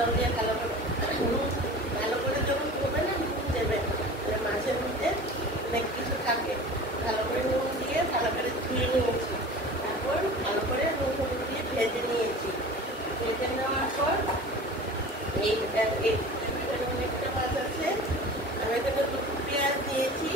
জল দিয়ে ভালো করে নুন ভালো করে যখন করবে না নুন দেবে, মাছের মধ্যে অনেক কিছু থাকে, ভালো করে নুন দিয়ে ভালো করে ধুয়ে নিয়েছি, তারপর ভালো করে নুন হলুদ দিয়ে ভেজে নিয়েছি। ভেজে নেওয়ার পর এই অনেকটা মাছ আছে, আমি এখানে দুটো পেঁয়াজ দিয়েছি,